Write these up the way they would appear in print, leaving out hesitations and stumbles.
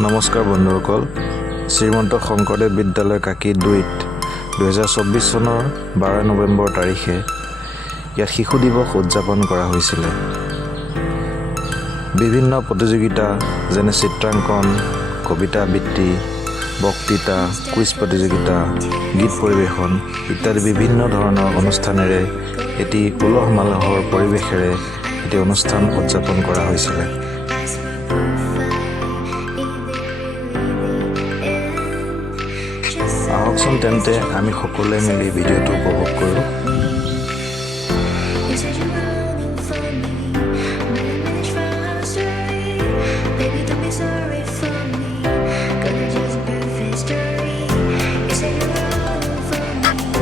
নমস্কাৰ বন্ধুসকল, শ্ৰীমন্ত শংকৰদেৱ বিদ্যালয় কাকি 2ত 2024 চনৰ 12 নৱেম্বৰ তাৰিখে ইয়াত শিশু দিৱস উদযাপন কৰা হৈছিলে। বিভিন্ন প্ৰতিযোগিতা যেনে চিত্ৰাংকন, কবিতা আবৃত্তি, বক্তৃতা, কুইজ প্ৰতিযোগিতা, গীত পৰিৱেশন ইত্যাদি বিভিন্ন ধৰণৰ অনুষ্ঠানেৰে এটি উলহ মালহৰ পৰিৱেশেৰে এটি অনুষ্ঠান উদযাপন কৰা হৈছিলে। আহকচোন তেন্তে আমি সকলোৱে মিলি ভিডিঅ'টো উপভোগ কৰোঁ।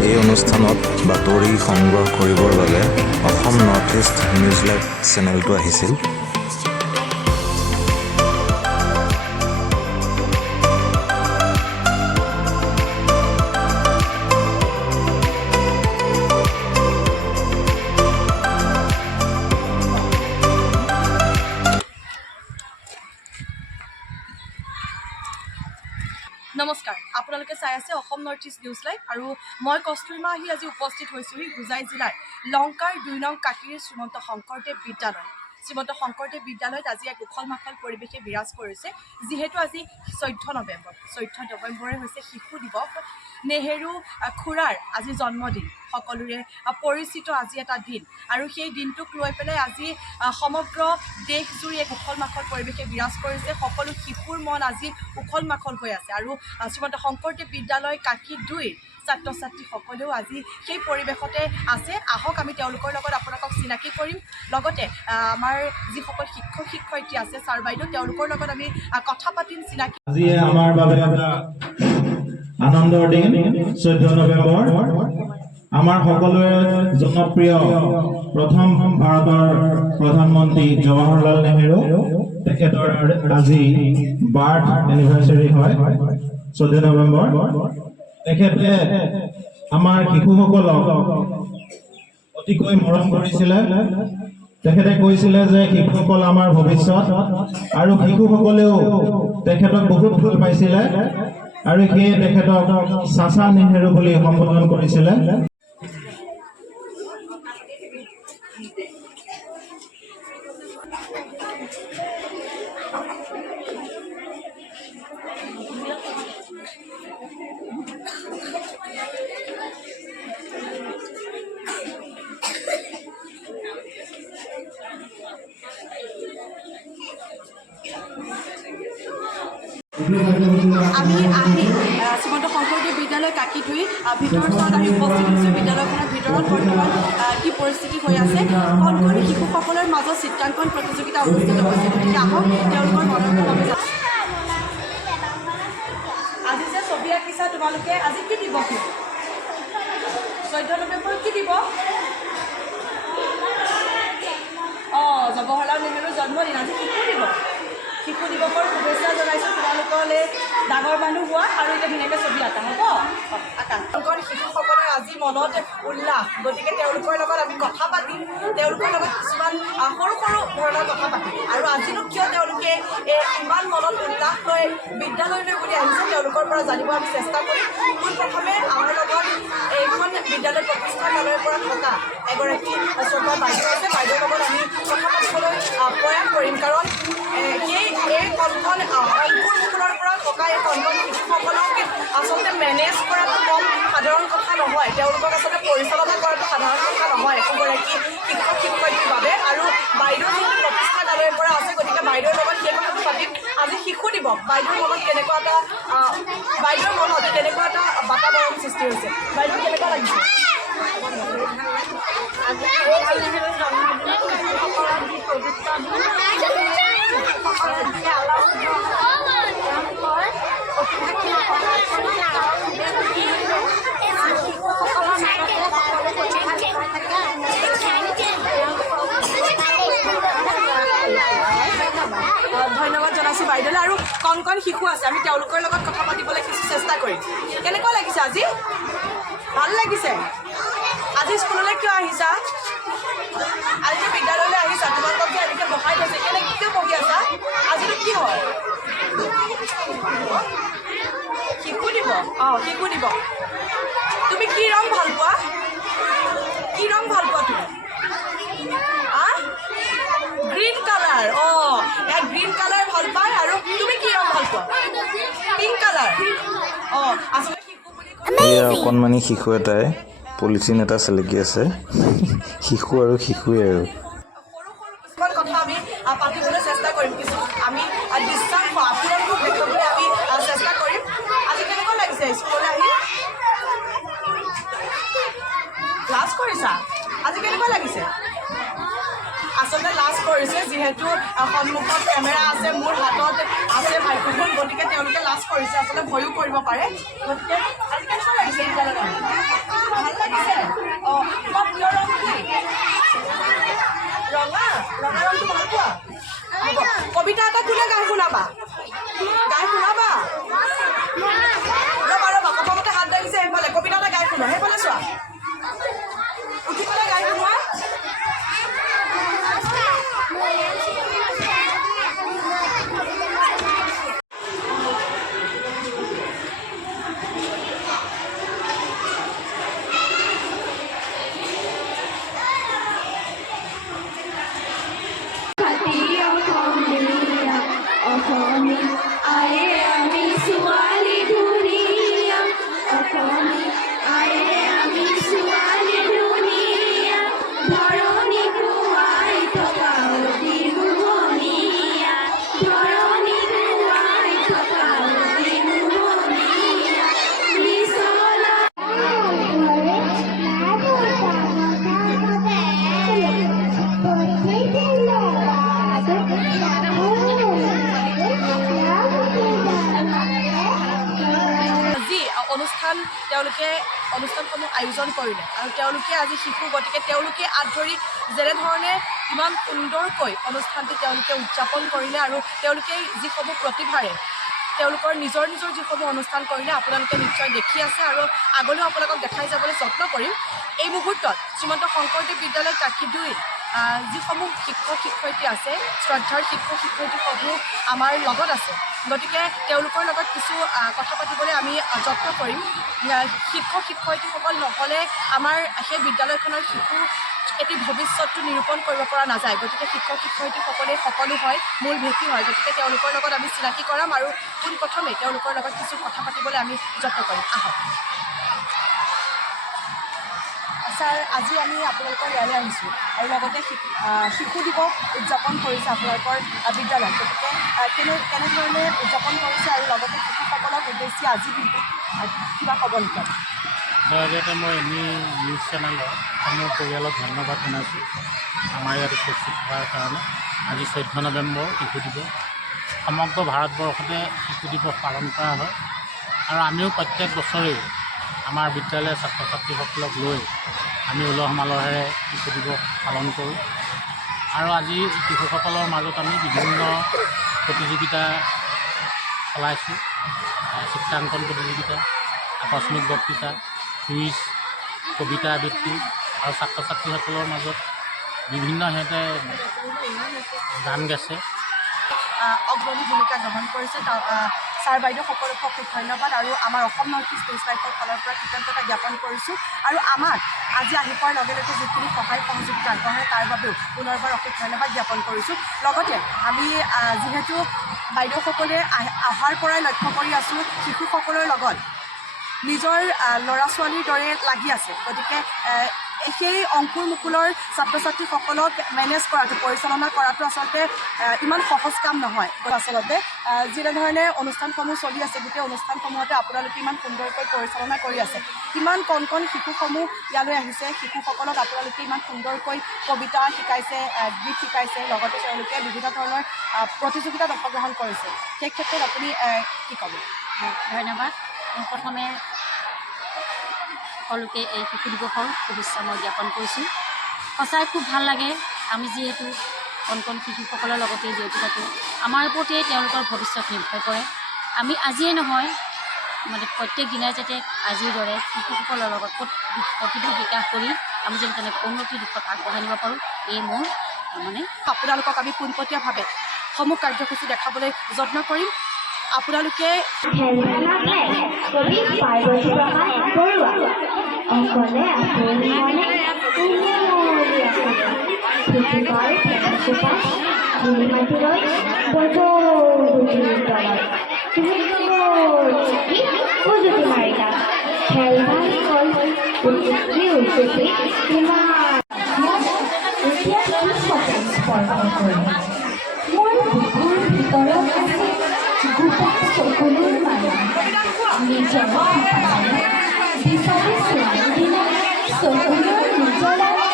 এই অনুষ্ঠানত বাতৰি সংগ্ৰহ কৰিবৰ বাবে Assam north east news live চেনেলটো আহিছিল। নমস্কাৰ, আপোনালোকে চাই আছে Assam north east news live আৰু মই কস্তুৰিমা আহি আজি উপস্থিত হৈছোহি হোজাই জিলাৰ লংকাৰ 2 নং কাকিৰ শ্ৰীমন্ত শংকৰদেৱ বিদ্যালয়। শ্ৰীমন্ত শংকৰদেৱ বিদ্যালয়ত আজি এক উখল মাখল পৰিৱেশে বিৰাজ কৰিছে, যিহেতু আজি 14 নৱেম্বৰে হৈছে শিশু দিৱস। নেহেৰু খুৰাৰ আজি জন্মদিন, সকলোৰে পৰিচিত আজি এটা দিন, আৰু সেই দিনটোক লৈ পেলাই আজি সমগ্ৰ দেশজুৰি এক উখল মাখল পৰিৱেশে বিৰাজ কৰিছে। সকলো শিশুৰ মন আজি উখল মাখল হৈ আছে, আৰু শ্ৰীমন্ত শংকৰদেৱ বিদ্যালয় কাকি 2ৰ ছাত্ৰ ছাত্ৰীসকলেও আজি সেই পৰিৱেশতে আছে। আহক আমি তেওঁলোকৰ লগত আপোনালোকক চিনাকি কৰিম, লগতে আমাৰ যিসকল শিক্ষক শিক্ষয়িত্ৰী আছে ছাৰ বাইদেউ, তেওঁলোকৰ লগত আমি কথা পাতিম, চিনাকি। আজি আমাৰ বাবে এটা আনন্দৰ দিন। 14 নৱেম্বৰ আমাৰ সকলোৰে জনপ্ৰিয় প্ৰথম ভাৰতৰ প্ৰধানমন্ত্ৰী জৱাহৰলাল নেহেৰু, তেখেতৰ আজি বাৰ্থ এনিভাৰ্চাৰী হয় 14 নৱেম্বৰ। তেখেতে আমাৰ শিশুসকলক অতিকৈ মৰম কৰিছিলে। তেখেতে কৈছিলে যে শিশুসকল আমাৰ ভৱিষ্যত, আৰু শিশুসকলেও তেখেতক বহুত ভাল পাইছিলে, আৰু সেয়ে তেখেতক চাচা নেহেৰু বুলি সম্বোধন কৰিছিলে। আমি আহি শ্ৰীমন্ত শংকৰদেৱ বিদ্যালয় কাকি 2 ভিতৰত আহি উপস্থিত হৈছোঁ। বিদ্যালয়খনৰ ভিতৰত বৰ্তমান কি পৰিস্থিতি হৈ আছে, কণ কণ শিশুসকলৰ মাজত চিত্ৰাংকন প্ৰতিযোগিতা অনুষ্ঠিত হৈছে। গতিকে আহক তেওঁলোকৰ মনৰ বাবে আজি যে ছবি আঁকিছা তোমালোকে, আজি কি দিৱস? 14 নৱেম্বৰ কি দিৱস? জৱাহৰলাল নেহেৰুৰ জন্মদিন, আজি শিশু দিৱস। শিশু দিৱসৰ শুভেচ্ছা জনাইছোঁ তোমালোকলৈ। ডাঙৰ মানুহ হোৱা আৰু এতিয়া ধুনীয়াকৈ ছবি আঁকা, হ'ব আঁকা। শিশুসকলৰ আজি মনত উল্লাস, গতিকে তেওঁলোকৰ লগত আমি কথা পাতিম, তেওঁলোকৰ লগত কিছুমান সৰু সৰু ধৰণৰ কথা পাতিম, আৰু আজিনো কিয় তেওঁলোকে ইমান মনত উল্লাস লৈ বিদ্যালয়লৈ বুলি আহিছে তেওঁলোকৰ পৰা জানিব আমি চেষ্টা কৰিম। পোনপ্ৰথমে আমাৰ লগত এইখন বিদ্যালয় প্ৰতিষ্ঠানলৈ পৰা থকা এগৰাকী শ্ৰদ্ধা বাইদেউ আছে। বাইদেউৰ লগত আমি কথা পাতিবলৈ প্ৰয়াস কৰিম, কাৰণ এই কণকণ অংকুৰমুকুলৰ পৰা থকা এই কণকণ শিশুসকলক আচলতে মেনেজ কৰাটো কম সাধাৰণ কথা নহয়, তেওঁলোকক আচলতে পৰিচালনা কৰাটো সাধাৰণ কথা নহয় একোগৰাকী শিক্ষক শিক্ষয়িত্ৰীৰ বাবে। আৰু বাইদেউ যিহেতু প্ৰতিষ্ঠানালয়ৰ পৰা আছে, গতিকে বাইদেউৰ লগত সেই কথাটো পাতিম। আজি শিশু দিৱস, বাইদেউৰ মনত কেনেকুৱা এটা বাতাবৰণ সৃষ্টি হৈছে? বাইদেউ কেনেকুৱা লাগিছে? ধন্যবাদ জনাইছোঁ বাইদেউলৈ। আৰু কণ কণ শিশু আছে, আমি তেওঁলোকৰ লগত কথা পাতিবলৈ কিছু চেষ্টা কৰিম। কেনেকুৱা লাগিছে আজি? ভাল লাগিছে। আজি স্কুললৈ কিয় আহিছা? আজি বিদ্যালয়লৈ আহিছা, তোমালোকক যে এনেকৈ বহাই থৈছে, কেনেকৈ বহি আছা? আজিতো কি হয়? শিশু দিৱস শিশু দিৱস তুমি কি ৰং ভাল পোৱা কি ৰং ভাল পোৱা তুমি গ্ৰীণ কালাৰ গ্ৰীণ কালাৰ ভাল পায় আৰু তুমি কি ৰং ভাল পোৱা পিংক কালাৰ আচলতে শিশু বুলি এয়া অকণমানি শিশু এটাই পলিথিন এটা চেলেকি আছে শিশু আৰু শিশুৱে আৰু সৰু সৰু কিছুমান কথা আমি পাতিবলৈ চেষ্টা কৰিম কিছু আমি বিশ্বাস আপোনালোকক দেখুৱাবলৈ আমি চেষ্টা কৰিম আজি কেনেকুৱা লাগিছে স্কুললৈ আহি লাজ কৰিছা আজি কেনেকুৱা লাগিছে আচলতে লাজ কৰিছে যিহেতু সন্মুখত কেমেৰা আছে মোৰ হাতত আছে মাইক্ৰফোন গতিকে তেওঁলোকে লাজ কৰিছে আচলতে ভয়ো কৰিব পাৰে গতিকে আজি কেনেকুৱা লাগিছে বিদ্যালয়ত ভাল লাগিছে তোমাৰ প্ৰিয় ৰং কি ৰঙা ৰঙা ৰংটো ভাল পোৱা কবিতা এটা কোনে গাই শুনাবা ৰ'বা প্ৰথমতে হাত দাঙিছে সেইফালে কবিতা এটা গাই শুনোৱা সেইফালে চোৱা উঠি পেলাই গাই শুনোৱা তেওঁলোকে অনুষ্ঠানসমূহ আয়োজন কৰিলে আৰু তেওঁলোকে আজি শিশু গতিকে তেওঁলোকে আঁত ধৰি যেনেধৰণে ইমান সুন্দৰকৈ অনুষ্ঠানটি তেওঁলোকে উদযাপন কৰিলে আৰু তেওঁলোকে যিসমূহ প্ৰতিভাৰে তেওঁলোকৰ নিজৰ যিসমূহ অনুষ্ঠান কৰিলে আপোনালোকে নিশ্চয় দেখি আছে আৰু আগলৈও আপোনালোকক দেখাই যাবলৈ যত্ন কৰিম এই মুহূৰ্তত শ্ৰীমন্ত শংকৰদেৱ বিদ্যালয় কাকিদুইত যিসমূহ শিক্ষক শিক্ষয়িত্ৰী আছে শ্ৰদ্ধাৰ শিক্ষক শিক্ষয়িত্ৰীসমূহ আমাৰ লগত আছে গতিকে তেওঁলোকৰ লগত কিছু কথা পাতিবলৈ আমি যত্ন কৰিম শিক্ষক শিক্ষয়িত্ৰীসকল নহ'লে আমাৰ সেই বিদ্যালয়খনৰ শিশু এটি ভৱিষ্যতটো নিৰূপণ কৰিব পৰা নাযায় গতিকে শিক্ষক শিক্ষয়িত্ৰীসকলে সকলো হয় মূল ভেটি হয় গতিকে তেওঁলোকৰ লগত আমি চিনাকি কৰাম আৰু পোনপ্ৰথমে তেওঁলোকৰ লগত কিছু কথা পাতিবলৈ আমি যত্ন কৰিম আহক ছাৰ আজি আমি আপোনালোকৰ ইয়ালৈ আহিছোঁ আৰু লগতে শিশু দিৱস উদযাপন কৰিছে আপোনালোকৰ বিদ্যালয়ত গতিকে কেনেধৰণে উদযাপন কৰিছে আৰু লগতে শিশুসকলক উদ্দেশ্যি আজি দিনটোত কিবা ক'ব নেকি জৰিয়তে মই নিউজ চেনেলৰ সমূহ পৰিয়ালক ধন্যবাদ জনাইছোঁ আমাৰ ইয়াত উপস্থিত হোৱাৰ কাৰণে আজি 14 নৱেম্বৰ শিশু দিৱস সমগ্ৰ ভাৰতবৰ্ষতে শিশু দিৱস পালন কৰা হয় আৰু আমিও প্ৰত্যেক বছৰেই আমাৰ বিদ্যালয়ৰ ছাত্ৰ ছাত্ৰীসকলক লৈ আমি উলহ মালহেৰে শিশু দিৱস পালন কৰোঁ আৰু আজি শিশুসকলৰ মাজত আমি বিভিন্ন প্ৰতিযোগিতা চলাইছোঁ চিত্ৰাংকন প্ৰতিযোগিতা আকস্মিক বক্তৃতা কুইজ কবিতা আবৃত্তি আৰু ছাত্ৰ ছাত্ৰীসকলৰ মাজত বিভিন্ন সিহঁতে গান গাইছে অগ্ৰণী ভূমিকা গ্ৰহণ কৰিছে ছাৰ বাইদেউসকলক অশেষ ধন্যবাদ আৰু আমাৰ অসম নৰ্থ ইষ্ট নিউজ লাইভৰ ফালৰ পৰা কৃতজ্ঞতা জ্ঞাপন কৰিছোঁ আৰু আমাক আজি আহি পোৱাৰ লগে লগে যিখিনি সহায় সহযোগিতা আগবঢ়ায় তাৰ বাবেও পুনৰবাৰ অশেষ ধন্যবাদ জ্ঞাপন কৰিছোঁ লগতে আমি যিহেতু বাইদেউসকলে অহাৰ পৰাই লক্ষ্য কৰি আছোঁ শিশুসকলৰ লগত নিজৰ ল'ৰা ছোৱালীৰ দৰে লাগি আছে গতিকে সেই অংকুৰ মুকুলৰ ছাত্ৰ ছাত্ৰীসকলক মেনেজ কৰাটো পৰিচালনা কৰাটো আচলতে ইমান সহজ কাম নহয় আচলতে যেনেধৰণে অনুষ্ঠানসমূহ চলি আছে গোটেই অনুষ্ঠানসমূহতে আপোনালোকে ইমান সুন্দৰকৈ পৰিচালনা কৰি আছে কিমান কণ কণ শিশুসমূহ ইয়ালৈ আহিছে শিশুসকলক আপোনালোকে ইমান সুন্দৰকৈ কবিতা শিকাইছে গীত শিকাইছে লগতে তেওঁলোকে বিভিন্ন ধৰণৰ প্ৰতিযোগিতাত অংশগ্ৰহণ কৰিছে সেই ক্ষেত্ৰত আপুনি কি ক'ব ধন্যবাদ প্ৰথমে সকলোকে এই শিশু দিৱসৰ শুভেচ্ছা মই জ্ঞাপন কৰিছোঁ সঁচাই খুব ভাল লাগে আমি যিহেতু কণ কণ শিশুসকলৰ লগতে জড়িত থাকোঁ আমাৰ ওপৰতেই তেওঁলোকৰ ভৱিষ্যত নিৰ্ভৰ কৰে আমি আজিয়ে নহয় মানে প্ৰত্যেক দিনাই যাতে আজিৰ দৰে শিশুসকলৰ লগত প্ৰতিভা বিকাশ কৰি আমি যেন তেনেকৈ উন্নতিৰ দিশত আগবঢ়াই নিব পাৰোঁ এই মোৰ মানে আপোনালোকক আমি পোনপটীয়াভাৱে সমূহ কাৰ্যসূচী দেখাবলৈ যত্ন কৰিম আপোনালোকে খেলনাতে কবি পাৰ্বতী প্ৰসাদ বৰুৱা অকলে আপুনি মনে কুমলীয়া ফুটিবাৰ ফেনাচোপা ধূলি মাটিলৈ বজৌগুটিৰ তলত তুমি উজুতি মাৰিলা খেলনাৰ কল উচুকি উচুকি কিমান এতিয়া কি সতেজ স্পৰ্শ কৰিম মোৰ বুকুৰ ভিতৰত আছে গোটা চকুলোৰ মায়া নিজৰ সপালে বিচাৰি ছোৱালীদিনা চকুলোৰ নিজৰা বৈ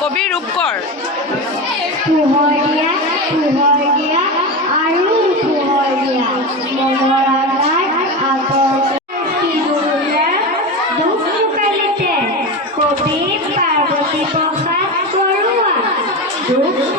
কবি ৰূপকৰ পোহৰ দিয়া আৰু পোহৰ দিয়া মনৰ আধাৰ আগৰ দুখ চোকালিতে কবি পাৰ্বতী প্ৰসাদ বৰুৱা দুখ